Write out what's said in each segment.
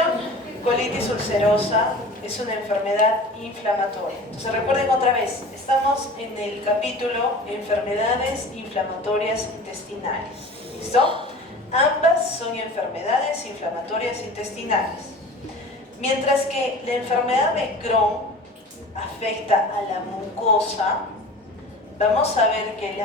conclusión, colitis ulcerosa es una enfermedad inflamatoria. Entonces recuerden otra vez, estamos en el capítulo enfermedades inflamatorias intestinales. ¿Listo? Ambas son enfermedades inflamatorias intestinales. Mientras que la enfermedad de Crohn afecta a la mucosa, vamos a ver que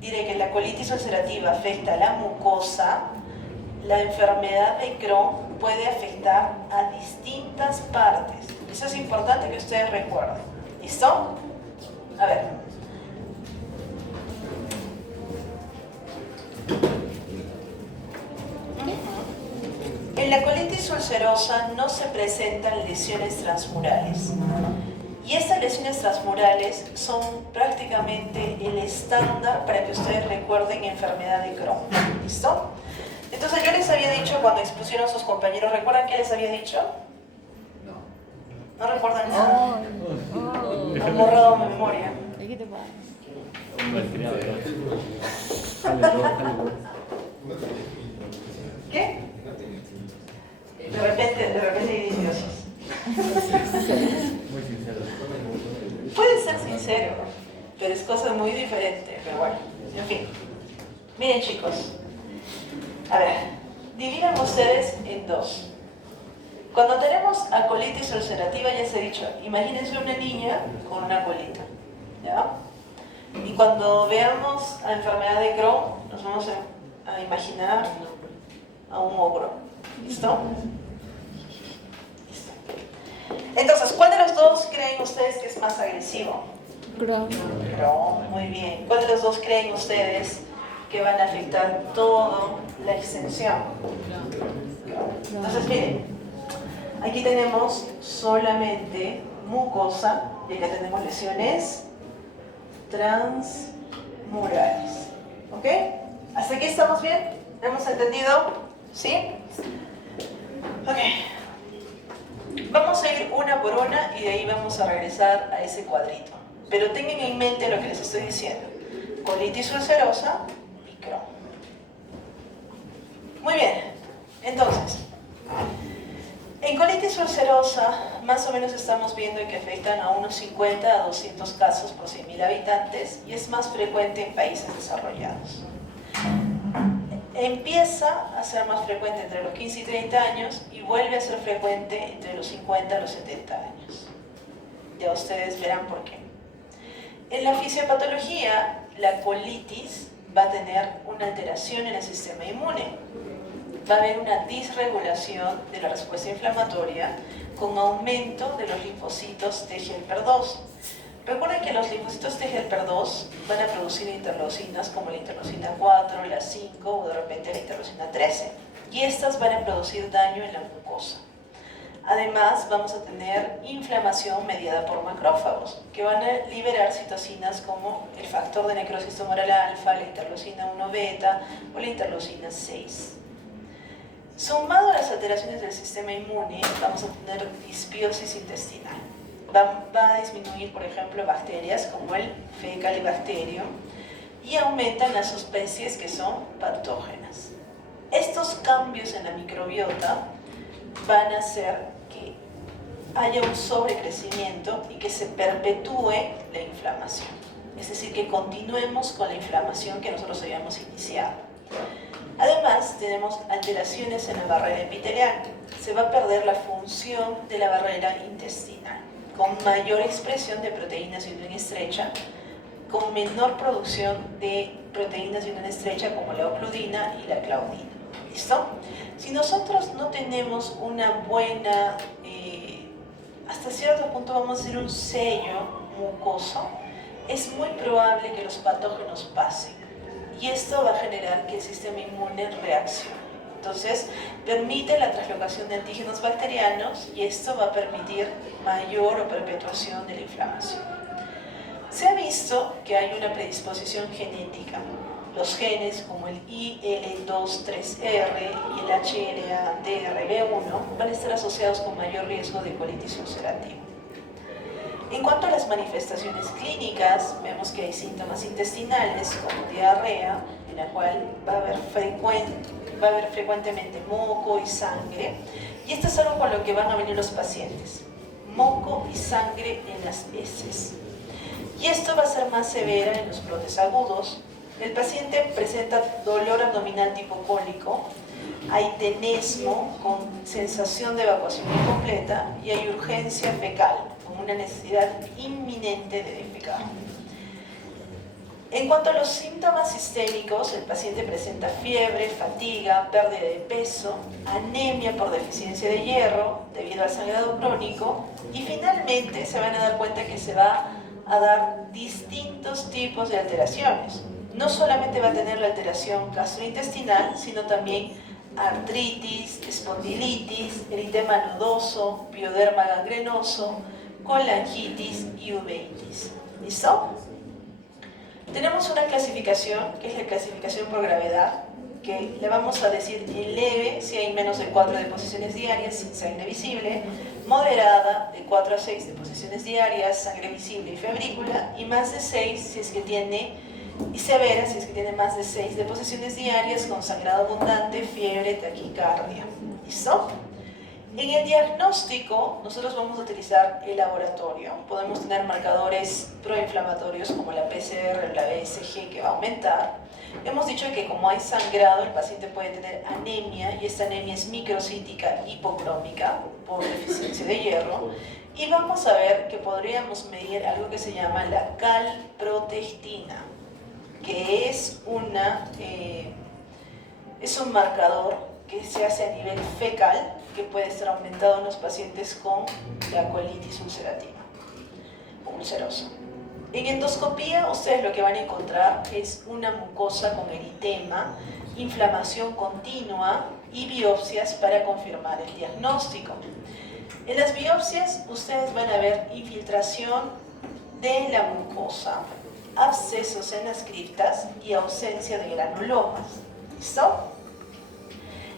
diré que la colitis ulcerativa afecta a la mucosa. La enfermedad de Crohn puede afectar a distintas partes. Eso es importante que ustedes recuerden. ¿Listo? A ver. En la colitis ulcerosa no se presentan lesiones transmurales. Y estas lesiones transmurales son prácticamente el estándar para que ustedes recuerden enfermedad de Crohn. ¿Listo? Entonces yo les había dicho cuando expusieron sus compañeros, ¿recuerdan qué les había dicho? No. ¿No recuerdan nada? Han borrado memoria. ¿Qué te pasa? ¿Qué? De repente deliciosos. Muy sincero. Puede ser sincero, pero es cosa muy diferente. Pero bueno, en fin. Miren chicos. A ver, dividan ustedes en dos. Cuando tenemos a colitis ulcerativa, ya se ha dicho, imagínense una niña con una colita, ¿ya? Y cuando veamos a enfermedad de Crohn, nos vamos a imaginar a un ogro. ¿Listo? Listo. Entonces, ¿cuál de los dos creen ustedes que es más agresivo? Crohn. Crohn, muy bien. ¿Cuál de los dos creen ustedes que van a afectar toda la extensión? Entonces, miren, aquí tenemos solamente mucosa y acá tenemos lesiones transmurales. ¿Ok? ¿Hasta aquí estamos bien? ¿Hemos entendido? ¿Sí? Ok. Vamos a ir una por una y de ahí vamos a regresar a ese cuadrito. Pero tengan en mente lo que les estoy diciendo. Colitis ulcerosa y Crohn. Muy bien. Entonces, en colitis ulcerosa, más o menos estamos viendo que afectan a unos 50 a 200 casos por 100.000 habitantes y es más frecuente en países desarrollados. Empieza a ser más frecuente entre los 15 y 30 años y vuelve a ser frecuente entre los 50 a los 70 años. Ya ustedes verán por qué. En la fisiopatología, la colitis va a tener una alteración en el sistema inmune. Va a haber una disregulación de la respuesta inflamatoria con aumento de los linfocitos TGLP2. Recuerden que los linfocitos TGLP2 van a producir interleucinas como la interleucina 4, la 5 o de repente la interleucina 13. Y estas van a producir daño en la mucosa. Además, vamos a tener inflamación mediada por macrófagos, que van a liberar citocinas como el factor de necrosis tumoral alfa, la interleucina 1 beta o la interleucina 6. Sumado a las alteraciones del sistema inmune, vamos a tener disbiosis intestinal. Va a disminuir, por ejemplo, bacterias como el Faecalibacterium y aumentan las especies que son patógenas. Estos cambios en la microbiota van a hacer que haya un sobrecrecimiento y que se perpetúe la inflamación. Es decir, que continuemos con la inflamación que nosotros habíamos iniciado. Además, tenemos alteraciones en la barrera epitelial. Se va a perder la función de la barrera intestinal, con mayor expresión de proteínas de unión estrecha, con menor producción de proteínas de unión estrecha como la ocludina y la claudina. ¿Listo? Si nosotros no tenemos una buena, hasta cierto punto vamos a hacer un sello mucoso, es muy probable que los patógenos pasen. Y esto va a generar que el sistema inmune reaccione. Entonces, permite la translocación de antígenos bacterianos y esto va a permitir mayor o perpetuación de la inflamación. Se ha visto que hay una predisposición genética. Los genes como el IL23R y el HLA-DRB1 van a estar asociados con mayor riesgo de colitis ulcerativa. En cuanto a las manifestaciones clínicas, vemos que hay síntomas intestinales como diarrea, en la cual va a haber frecuentemente moco y sangre, y esto es algo con con lo que van a venir los pacientes: moco y sangre en las heces. Y esto va a ser más severa en los brotes agudos. El paciente presenta dolor abdominal tipo cólico, hay tenesmo con sensación de evacuación incompleta y hay urgencia fecal, con una necesidad inminente de defecar. En cuanto a los síntomas sistémicos, el paciente presenta fiebre, fatiga, pérdida de peso, anemia por deficiencia de hierro debido al sangrado crónico, y finalmente se van a dar cuenta que se va a dar distintos tipos de alteraciones. No solamente va a tener la alteración gastrointestinal, sino también artritis, espondilitis, eritema nodoso, pioderma gangrenoso, colangitis y uveitis. ¿Listo? Tenemos una clasificación, que es la clasificación por gravedad, que le vamos a decir en leve si hay menos de 4 deposiciones diarias sin sangre visible, moderada de 4 a 6 deposiciones diarias, sangre visible y febrícula, y más de 6 si es que tiene, y severa si es que tiene más de 6 deposiciones diarias con sangrado abundante, fiebre, taquicardia. ¿Listo? En el diagnóstico, nosotros vamos a utilizar el laboratorio. Podemos tener marcadores proinflamatorios como la PCR o la BSG, que va a aumentar. Hemos dicho que como hay sangrado, el paciente puede tener anemia, y esta anemia es microcítica hipocrómica por deficiencia de hierro. Y vamos a ver que podríamos medir algo que se llama la calprotectina, que es un marcador que se hace a nivel fecal, que puede ser aumentado en los pacientes con la colitis ulcerosa. En endoscopía, ustedes lo que van a encontrar es una mucosa con eritema, inflamación continua y biopsias para confirmar el diagnóstico. En las biopsias, ustedes van a ver infiltración de la mucosa, abscesos en las criptas y ausencia de granulomas. ¿Listo?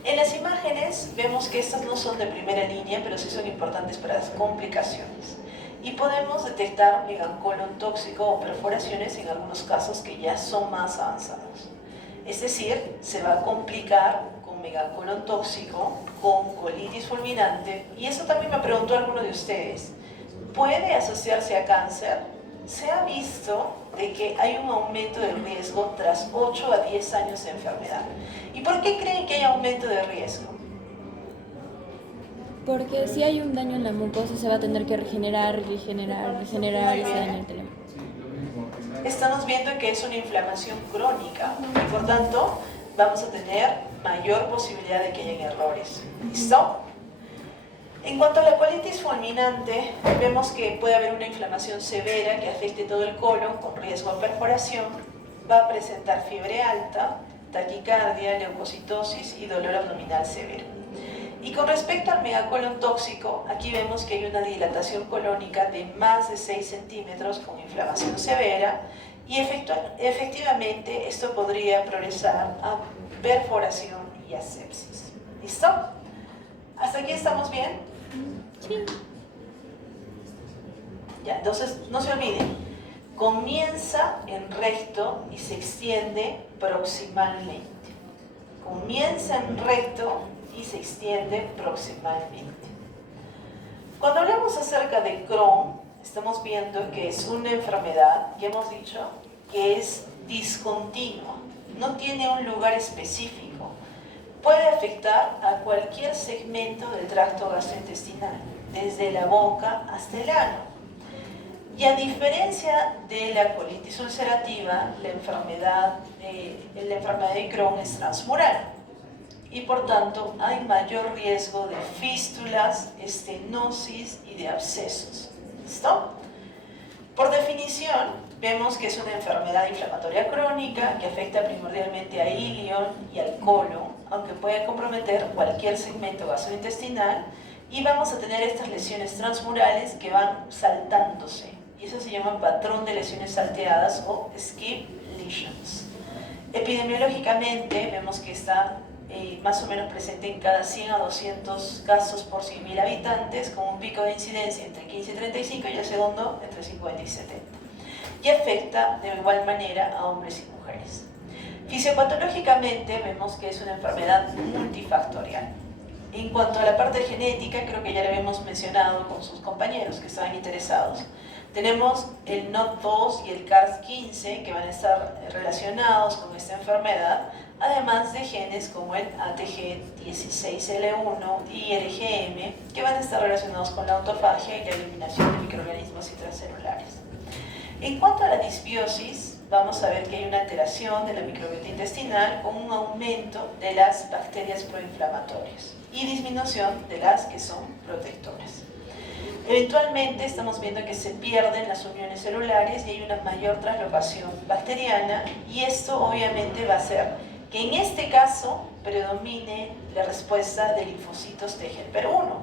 En las imágenes vemos que estas no son de primera línea, pero sí son importantes para las complicaciones. Y podemos detectar megacolon tóxico o perforaciones en algunos casos que ya son más avanzados. Es decir, se va a complicar con megacolon tóxico, con colitis fulminante, y eso también me preguntó alguno de ustedes. ¿Puede asociarse a cáncer? Se ha visto de que hay un aumento del riesgo tras 8 a 10 años de enfermedad. ¿Y por qué creen que hay aumento de riesgo? Porque si hay un daño en la mucosa se va a tener que regenerar y ese daño en el Estamos viendo que es una inflamación crónica y por tanto vamos a tener mayor posibilidad de que hayan errores. ¿Listo? En cuanto a la colitis fulminante, vemos que puede haber una inflamación severa que afecte todo el colon con riesgo a perforación, va a presentar fiebre alta, taquicardia, leucocitosis y dolor abdominal severo. Y con respecto al megacolon tóxico, aquí vemos que hay una dilatación colónica de más de 6 centímetros con inflamación severa y efectivamente esto podría progresar a perforación y a sepsis. ¿Listo? ¿Hasta aquí estamos bien? Sí. Ya, entonces no se olviden, comienza en recto y se extiende proximalmente. Comienza en recto y se extiende proximalmente. Cuando hablamos acerca de Crohn, estamos viendo que es una enfermedad, ya hemos dicho, que es discontinua, no tiene un lugar específico. Puede afectar a cualquier segmento del tracto gastrointestinal, desde la boca hasta el ano. Y a diferencia de la colitis ulcerativa, la enfermedad de Crohn es transmural. Y por tanto hay mayor riesgo de fístulas, estenosis y de abscesos. ¿Listo? Por definición, vemos que es una enfermedad inflamatoria crónica que afecta primordialmente a ilion y al colon, aunque puede comprometer cualquier segmento gastrointestinal, y vamos a tener estas lesiones transmurales que van saltándose, y eso se llama patrón de lesiones salteadas o skip lesions. Epidemiológicamente vemos que está más o menos presente en cada 100 a 200 casos por 100.000 habitantes, con un pico de incidencia entre 15 y 35 y el segundo entre 50 y 70. Y afecta de igual manera a hombres y mujeres. Fisiopatológicamente vemos que es una enfermedad multifactorial. En cuanto a la parte genética, creo que ya lo habíamos mencionado con sus compañeros que estaban interesados. Tenemos el NOD2 y el CARS15 que van a estar relacionados con esta enfermedad, además de genes como el ATG16L1 y LGM que van a estar relacionados con la autofagia y la eliminación de microorganismos intracelulares. En cuanto a la disbiosis, vamos a ver que hay una alteración de la microbiota intestinal con un aumento de las bacterias proinflamatorias y disminución de las que son protectoras. Eventualmente estamos viendo que se pierden las uniones celulares y hay una mayor traslocación bacteriana, y esto obviamente va a hacer que en este caso predomine la respuesta de linfocitos T helper 1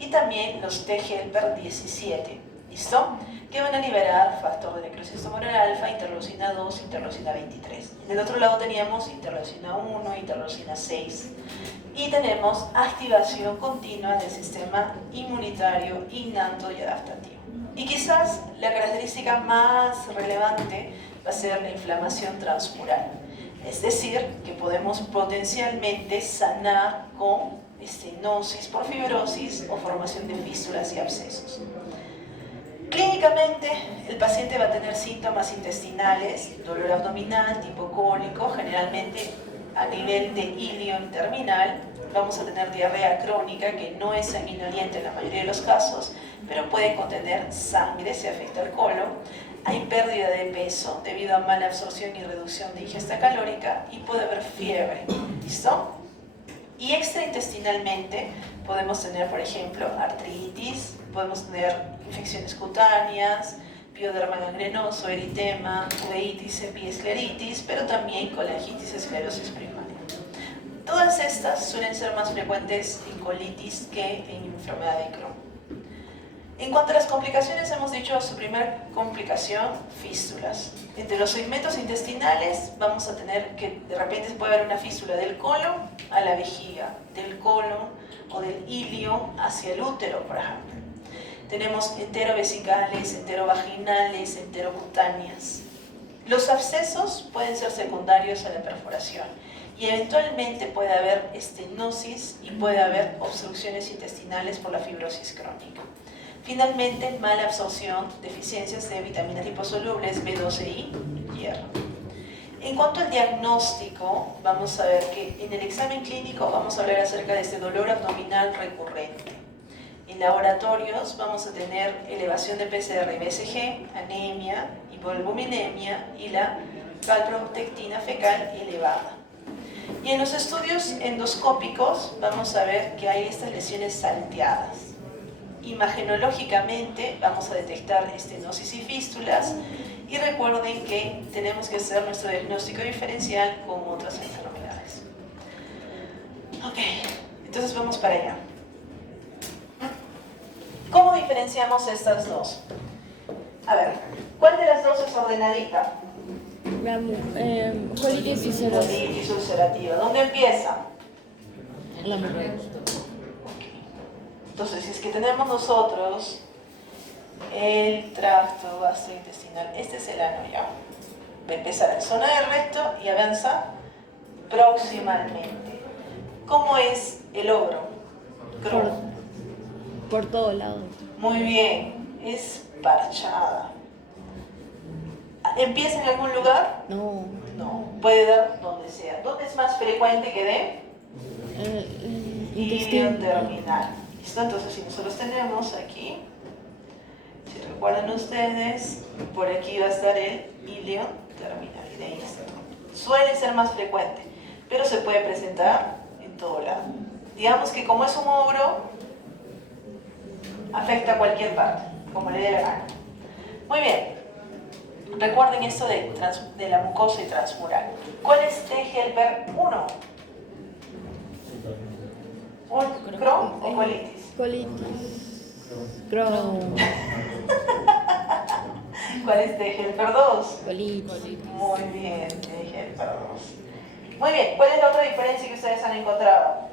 y también los T helper 17, ¿listo? Que van a liberar factor de necrosis tumoral alfa, interleucina 2, interleucina 23. Del otro lado teníamos interleucina 1, interleucina 6. Y tenemos activación continua del sistema inmunitario innato y adaptativo. Y quizás la característica más relevante va a ser la inflamación transmural. Es decir, que podemos potencialmente sanar con estenosis por fibrosis o formación de fístulas y abscesos. Clínicamente, el paciente va a tener síntomas intestinales, dolor abdominal tipo cólico, generalmente a nivel de ilion terminal. Vamos a tener diarrea crónica que no es sanguinolienta en la mayoría de los casos, pero puede contener sangre si afecta al colon. Hay pérdida de peso debido a mala absorción y reducción de ingesta calórica y puede haber fiebre. ¿Listo? Y extraintestinalmente podemos tener, por ejemplo, artritis, podemos tener infecciones cutáneas, pioderma gangrenoso, eritema, uveitis, epiescleritis, pero también colangitis, esclerosis primaria. Todas estas suelen ser más frecuentes en colitis que en enfermedad de Crohn. En cuanto a las complicaciones, hemos dicho su primera complicación, fístulas. Entre los segmentos intestinales vamos a tener que de repente puede haber una fístula del colon a la vejiga, del colon o del ilio hacia el útero, por ejemplo. Tenemos enterovesicales, enterovaginales, enterocutáneas. Los abscesos pueden ser secundarios a la perforación y eventualmente puede haber estenosis y puede haber obstrucciones intestinales por la fibrosis crónica. Finalmente, mala absorción, deficiencias de vitaminas liposolubles, B12 y hierro. En cuanto al diagnóstico, vamos a ver que en el examen clínico vamos a hablar acerca de este dolor abdominal recurrente. En laboratorios vamos a tener elevación de PCR y BCG, anemia, hipoalbuminemia y la calprotectina fecal elevada. Y en los estudios endoscópicos vamos a ver que hay estas lesiones salteadas. Imagenológicamente vamos a detectar estenosis y fístulas, y recuerden que tenemos que hacer nuestro diagnóstico diferencial con otras enfermedades. Ok, entonces vamos para allá. ¿Cómo diferenciamos estas dos? A ver, ¿cuál de las dos es ordenadita? Colitis ulcerativa. Colitis ulcerativa. ¿Dónde empieza? La mujer. Entonces, si es que tenemos nosotros el tracto gastrointestinal, este es el ano ya. Va a empezar en zona del recto y avanza proximalmente. ¿Cómo es el óvulo? Por todo lado. Muy bien, es parchada. ¿Empieza en algún lugar? No. No, puede dar donde sea. ¿Dónde es más frecuente que dé? Ilio terminal. ¿Listo? Entonces, si nosotros tenemos aquí, si recuerdan ustedes, por aquí va a estar el ilio terminal y de ahí está. Suele ser más frecuente, pero se puede presentar en todo lado. Digamos que como es un ogro, afecta a cualquier parte, como le dé la gana. Muy bien. Recuerden esto de la mucosa y transmural. ¿Cuál es T helper 1? ¿Crohn o colitis? Colitis. Crohn. ¿Cuál es T helper 2? Colitis. Muy bien, T helper 2. Muy bien, ¿cuál es la otra diferencia que ustedes han encontrado?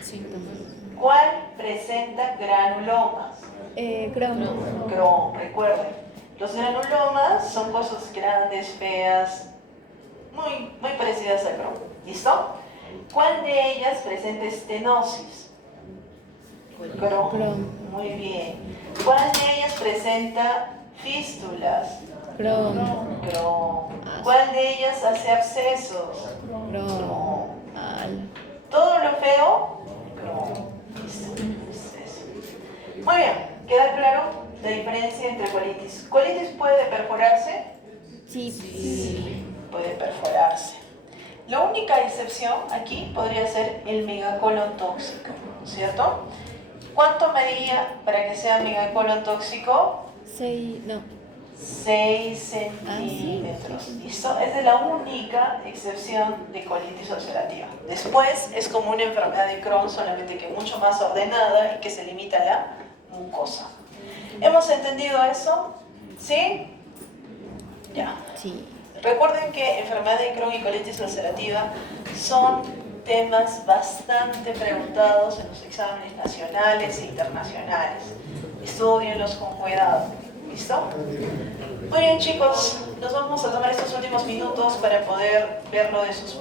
Síntomas. ¿Cuál presenta granulomas? Crohn. Crohn, recuerden. Los granulomas son cosas grandes, feas, muy parecidas a Crohn. ¿Listo? ¿Cuál de ellas presenta estenosis? Crohn. Crohn. Muy bien. ¿Cuál de ellas presenta fístulas? Crohn. Crohn. ¿Cuál de ellas hace abscesos? Crohn. Al. ¿Todo lo feo? Crohn. Listo. Absceso. Muy bien. ¿Queda claro la diferencia entre colitis? ¿Colitis puede perforarse? Sí. Sí, puede perforarse. La única excepción aquí podría ser el megacolon tóxico, ¿cierto? ¿Cuánto medía para que sea megacolon tóxico? 6, no. 6 centímetros. ¿Listo? Es de la única excepción de colitis ulcerativa. Después es como una enfermedad de Crohn, solamente que mucho más ordenada y que se limita a la mucosa. ¿Hemos entendido eso? ¿Sí? Ya. Sí. Recuerden que enfermedad de Crohn y colitis ulcerativa son temas bastante preguntados en los exámenes nacionales e internacionales. Estudienlos con cuidado. ¿Listo? Muy bien, chicos, nos vamos a tomar estos últimos minutos para poder ver lo de sus